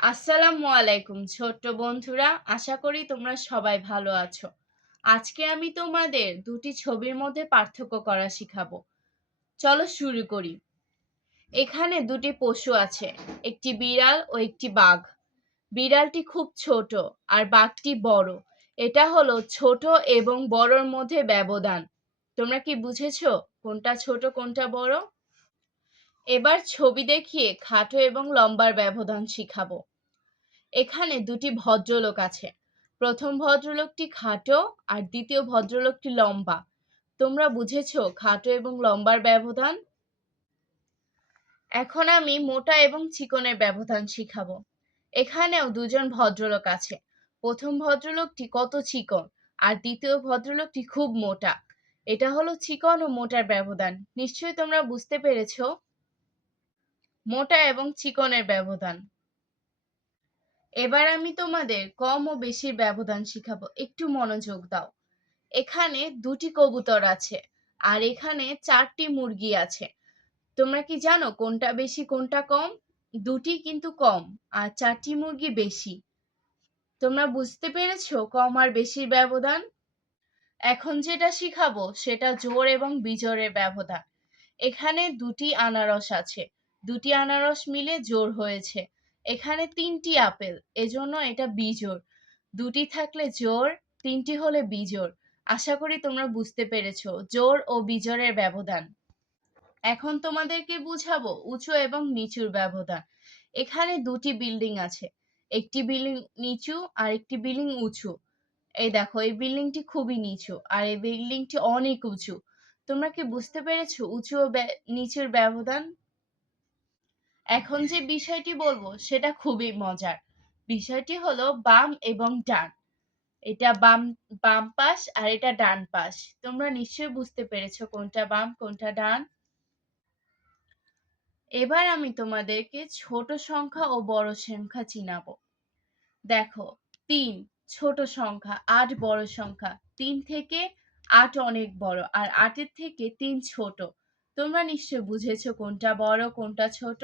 আসসালামু আলাইকুম ছোট্ট বন্ধুরা, আশা করি তোমরা সবাই ভালো আছো। আজকে আমি তোমাদের দুটি ছবির মধ্যে পার্থক্য করা শিখাবো। চলো শুরু করি। এখানে দুটি পশু আছে, একটি বিড়াল ও একটি বাঘ। বিড়ালটি খুব ছোট আর বাঘটি বড়। এটা হলো ছোট এবং বড়র মধ্যে ব্যবধান। তোমরা কি বুঝেছো কোনটা ছোট কোনটা বড়? এবার ছবি দেখিয়ে খাটো এবং লম্বার ব্যবধান শিখাবো। এখানে দুটি ভদ্রলোক আছে। প্রথম ভদ্রলোকটি খাটো আর দ্বিতীয় ভদ্রলোকটি লম্বা। তোমরা বুঝেছো খাটো এবং লম্বার ব্যবধান? এখন আমি মোটা এবং চিকনের ব্যবধান শিখাবো। এখানেও দুজন ভদ্রলোক আছে। প্রথম ভদ্রলোকটি কত চিকন আর দ্বিতীয় ভদ্রলোকটি খুব মোটা। এটা হলো চিকন ও মোটার ব্যবধান। নিশ্চয়ই তোমরা বুঝতে পেরেছো মোটা এবং চিকনের ব্যবধান। এবার আমি তোমাদের কম ও বেশির ব্যবধান শিখাবো, একটু মনোযোগ দাও। এখানে দুটি কবুতর আছে আর এখানে চারটি মুরগি আছে। তোমরা কি জানো কোনটা বেশি কোনটা কম? দুটি কিন্তু কম আর চারটি মুরগি বেশি। তোমরা বুঝতে পেরেছো কম আর বেশির ব্যবধান? এখন যেটা শিখাবো সেটা জোড় এবং বিজোড়ের ব্যবধান। এখানে দুটি আনারস আছে, দুটি আনারস মিলে জোড় হয়েছে। এখানে তিনটি আপেল, এজন্য এটা বিজোড়। দুটি থাকলে জোড়, তিনটি হলে বিজোড়। আশা করি তোমরা বুঝতে পেরেছো জোড় ও বিজোড়ের ব্যবধান। এখন তোমাদেরকে বুঝাবো উঁচু এবং নিচুর ব্যবধান। এখানে দুটি বিল্ডিং আছে, একটি বিল্ডিং নিচু আর একটি বিল্ডিং উঁচু। এই দেখো, এই বিল্ডিংটি খুবই নিচু আর এই বিল্ডিংটি অনেক উঁচু। তোমরা কি বুঝতে পেরেছো উঁচু ও নিচুর ব্যবধান? এখন যে বিষয়টি বলবো সেটা খুবই মজার। বিষয়টি হলো বাম এবং ডান। এটা বাম বাম পাশ আর এটা ডান পাশ। তোমরা নিশ্চয়ই বুঝতে পেরেছো কোনটা বাম কোনটা ডান। এবার আমি তোমাদেরকে ছোট সংখ্যা ও বড় সংখ্যা চিনাবো। দেখো, ৩ ছোট সংখ্যা, ৮ বড় সংখ্যা। ৩ থেকে ৮ অনেক বড় আর ৮ এর থেকে ৩ ছোট। তোমরা নিশ্চয় বুঝেছো কোনটা বড় কোনটা ছোট।